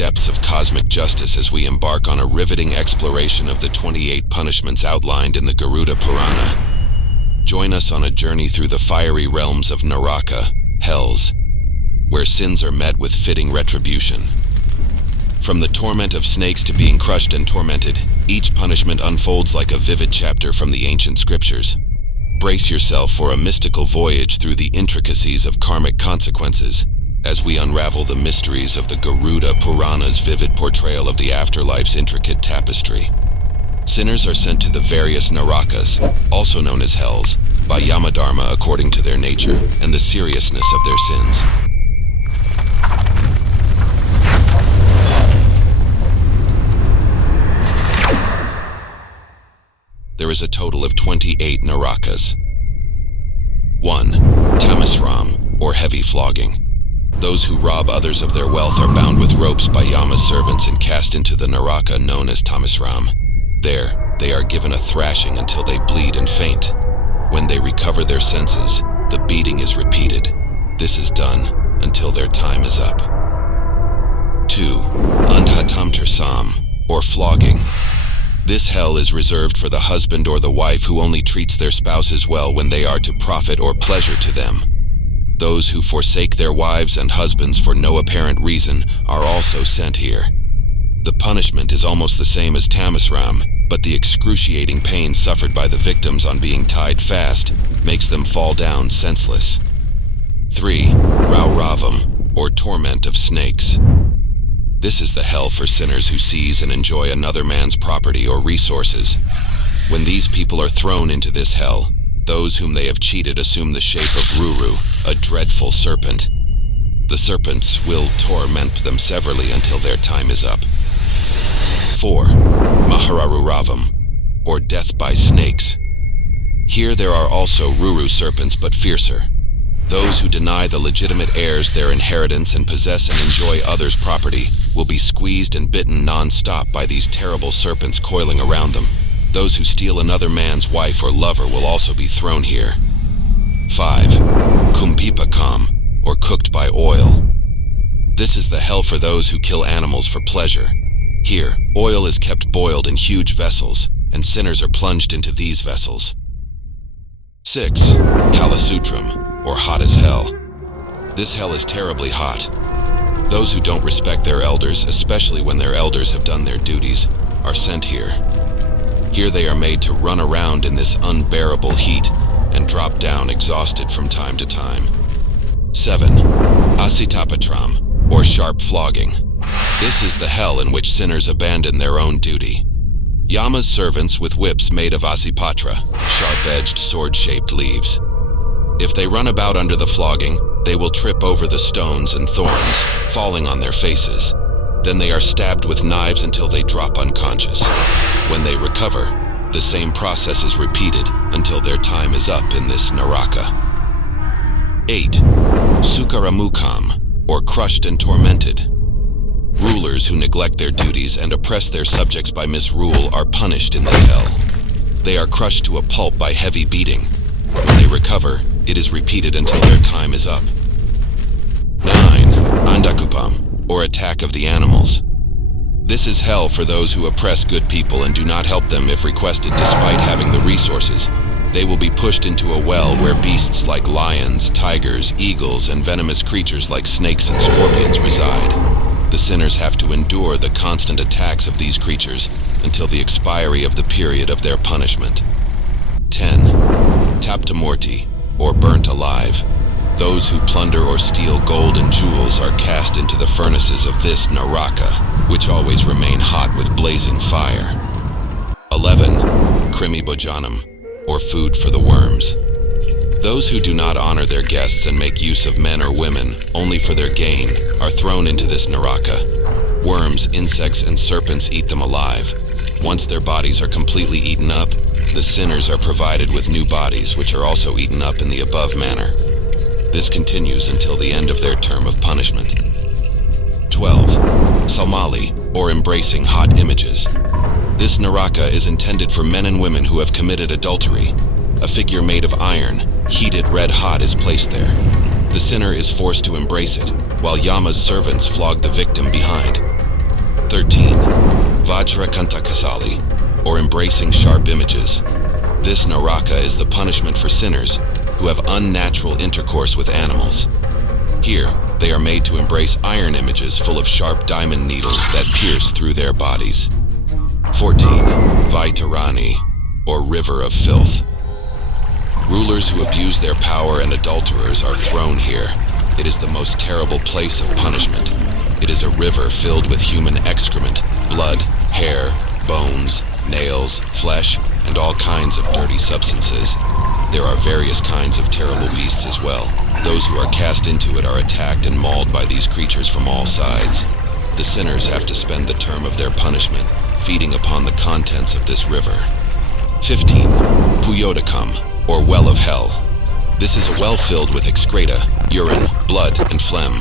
depths of cosmic justice as we embark on a riveting exploration of the 28 punishments outlined in the Garuda Purana. Join us on a journey through the fiery realms of Naraka, hells, where sins are met with fitting retribution. From the torment of snakes to being crushed and tormented, each punishment unfolds like a vivid chapter from the ancient scriptures. Brace yourself for a mystical voyage through the intricacies of karmic consequences as we unravel the mysteries of the Garuda Purana's vivid portrayal of the afterlife's intricate tapestry. Sinners are sent to the various Narakas, also known as hells, by Yamadharma according to their nature and the seriousness of their sins. There is a total of 28 Narakas. 1. Tamasram, or heavy flogging. Those who rob others of their wealth are bound with ropes by Yama's servants and cast into the Naraka known as Tamasram. There, they are given a thrashing until they bleed and faint. When they recover their senses, the beating is repeated. This is done until their time is up. 2. Andhatamtarsam, or flogging. This hell is reserved for the husband or the wife who only treats their spouses well when they are to profit or pleasure to them. Those who forsake their wives and husbands for no apparent reason are also sent here. The punishment is almost the same as Tamasram, but the excruciating pain suffered by the victims on being tied fast makes them fall down senseless. 3. Rauravam, or torment of snakes. This is the hell for sinners who seize and enjoy another man's property or resources. When these people are thrown into this hell, those whom they have cheated assume the shape of Ruru, a dreadful serpent. The serpents will torment them severally until their time is up. 4. Mahararuravam, or death by snakes. Here there are also Ruru serpents, but fiercer. Those who deny the legitimate heirs their inheritance and possess and enjoy others' property will be squeezed and bitten non-stop by these terrible serpents coiling around them. Those who steal another man's wife or lover will also be thrown here. 5. Kumbhipakam, or cooked by oil. This is the hell for those who kill animals for pleasure. Here, oil is kept boiled in huge vessels, and sinners are plunged into these vessels. 6. Kalasutram, or hot as hell. This hell is terribly hot. Those who don't respect their elders, especially when their elders have done their duties, are sent here. Here they are made to run around in this unbearable heat and drop down exhausted from time to time. 7. Asitapatram, or sharp flogging. This is the hell in which sinners abandon their own duty. Yama's servants with whips made of asipatra, sharp-edged, sword-shaped leaves. If they run about under the flogging, they will trip over the stones and thorns, falling on their faces. Then they are stabbed with knives until they drop unconscious. When they recover, the same process is repeated until their time is up in this Naraka. 8. Sukaramukam, or crushed and tormented. Rulers who neglect their duties and oppress their subjects by misrule are punished in this hell. They are crushed to a pulp by heavy beating. When they recover, it is repeated until their time is up. 9. Andakupam, or attack of the animals. This is hell for those who oppress good people and do not help them if requested despite having the resources. They will be pushed into a well where beasts like lions, tigers, eagles, and venomous creatures like snakes and scorpions reside. The sinners have to endure the constant attacks of these creatures until the expiry of the period of their punishment. 10. Taptamorti, or burnt alive. Those who plunder or steal gold and jewels are cast into the furnaces of this Naraka, which always remain hot with blazing fire. 11. Krimi Bhojanam, or food for the worms. Those who do not honor their guests and make use of men or women only for their gain are thrown into this Naraka. Worms, insects, and serpents eat them alive. Once their bodies are completely eaten up, the sinners are provided with new bodies which are also eaten up in the above manner. This continues until the end of their term of punishment. 12. Salmali, or embracing hot images. This Naraka is intended for men and women who have committed adultery. A figure made of iron, heated red hot, is placed there. The sinner is forced to embrace it, while Yama's servants flog the victim behind. 13. Vajrakantakasali, or embracing sharp images. This Naraka is the punishment for sinners who have unnatural intercourse with animals. Here, they are made to embrace iron images full of sharp diamond needles that pierce through their bodies. 14. Vaitarani, or river of filth. Rulers who abuse their power and adulterers are thrown here. It is the most terrible place of punishment. It is a river filled with human excrement, blood, hair, bones, nails, flesh, and all kinds of dirty substances. There are various kinds of terrible beasts as well. Those who are cast into it are attacked and mauled by these creatures from all sides. The sinners have to spend the term of their punishment feeding upon the contents of this river. 15. Puyodakam, or well of hell. This is a well filled with excreta, urine, blood, and phlegm.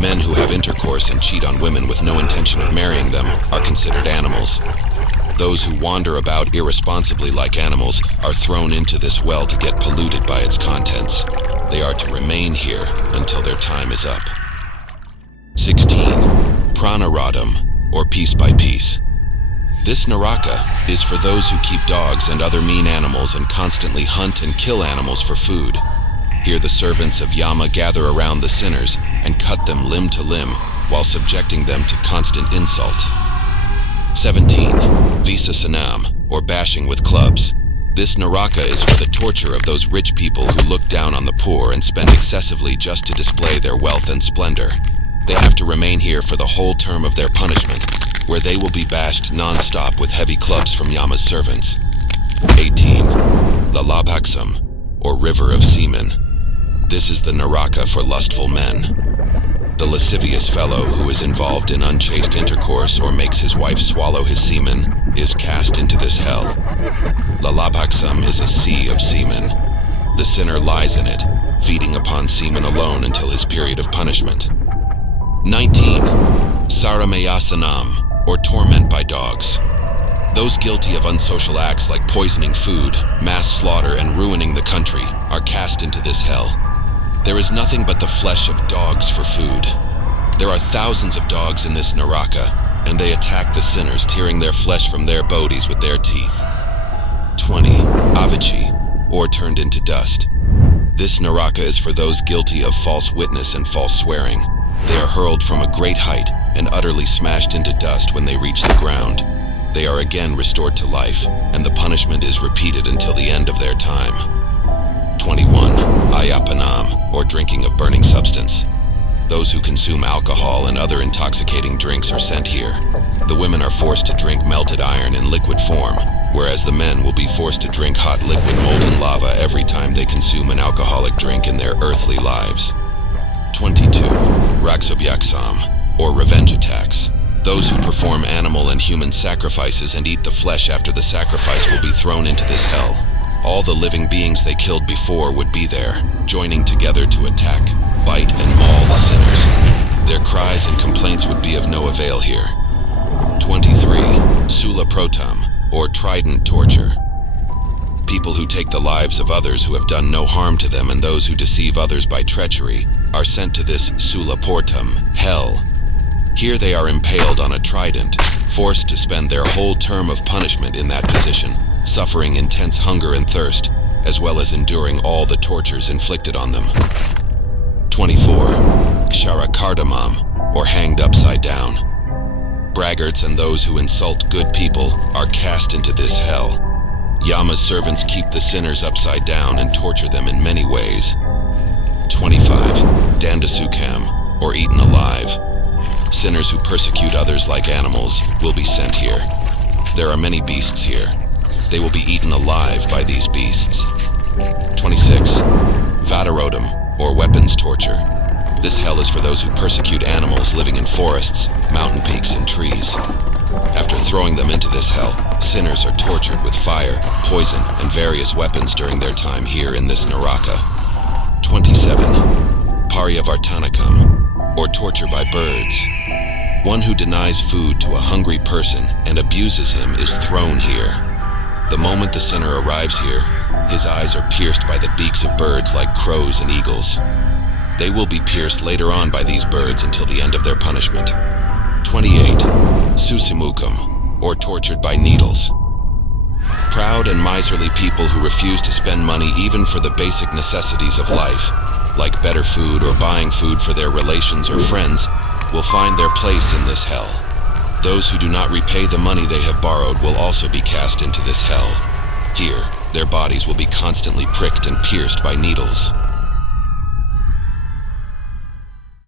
Men who have intercourse and cheat on women with no intention of marrying them are considered animals. Those who wander about irresponsibly like animals are thrown into this well to get polluted by its contents. They are to remain here until their time is up. 16. Pranaradam, or piece by piece. This Naraka is for those who keep dogs and other mean animals and constantly hunt and kill animals for food. Here the servants of Yama gather around the sinners and cut them limb to limb while subjecting them to constant insult. 17. Visasanam, or bashing with clubs. This Naraka is for the torture of those rich people who look down on the poor and spend excessively just to display their wealth and splendor. They have to remain here for the whole term of their punishment, where they will be bashed non-stop with heavy clubs from Yama's servants. 18. Lalapaksam, or river of semen. This is the Naraka for lustful men. The lascivious fellow who is involved in unchaste intercourse or makes his wife swallow his semen is cast into this hell. Lalapaksam is a sea of semen. The sinner lies in it, feeding upon semen alone until his period of punishment. 19. Saramayasanam, or torment by dogs. Those guilty of unsocial acts like poisoning food, mass slaughter, and ruining the country are cast into this hell. There is nothing but the flesh of dogs for food. There are thousands of dogs in this Naraka, and they attack the sinners, tearing their flesh from their bodies with their teeth. 20. Avichi, or turned into dust. This Naraka is for those guilty of false witness and false swearing. They are hurled from a great height and utterly smashed into dust when they reach the ground. They are again restored to life, and the punishment is repeated until the end of their time. 21. Ayapanam, or drinking of burning substance. Those who consume alcohol and other intoxicating drinks are sent here. The women are forced to drink melted iron in liquid form, whereas the men will be forced to drink hot liquid molten lava every time they consume an alcoholic drink in their earthly lives. 22. Raksobyaksam, or revenge attacks. Those who perform animal and human sacrifices and eat the flesh after the sacrifice will be thrown into this hell. All the living beings they killed before would be there, joining together to attack, bite, and maul the sinners. Their cries and complaints would be of no avail here. 23. Sula Protam, or trident torture. People who take the lives of others who have done no harm to them and those who deceive others by treachery are sent to this Sula Portam, hell. Here they are impaled on a trident, forced to spend their whole term of punishment in that position, suffering intense hunger and thirst, as well as enduring all the tortures inflicted on them. 24. Ksharakardamam, or hanged upside down. Braggarts and those who insult good people are cast into this hell. Yama's servants keep the sinners upside down and torture them in many ways. 25. Dandasukam, or eaten alive. Sinners who persecute others like animals will be sent here. There are many beasts here. They will be eaten alive by these beasts. 26. Vadarodam, or weapons torture. This hell is for those who persecute animals living in forests, mountain peaks, and trees. After throwing them into this hell, sinners are tortured with fire, poison, and various weapons during their time here in this Naraka. 27. Paryavartanakam, or torture by birds. One who denies food to a hungry person and abuses him is thrown here. The moment the sinner arrives here, his eyes are pierced by the beaks of birds like crows and eagles. They will be pierced later on by these birds until the end of their punishment. 28. Susimukum, or tortured by needles. Proud and miserly people who refuse to spend money even for the basic necessities of life, like better food or buying food for their relations or friends, will find their place in this hell. Those who do not repay the money they have borrowed will also be cast into this hell. Here, their bodies will be constantly pricked and pierced by needles.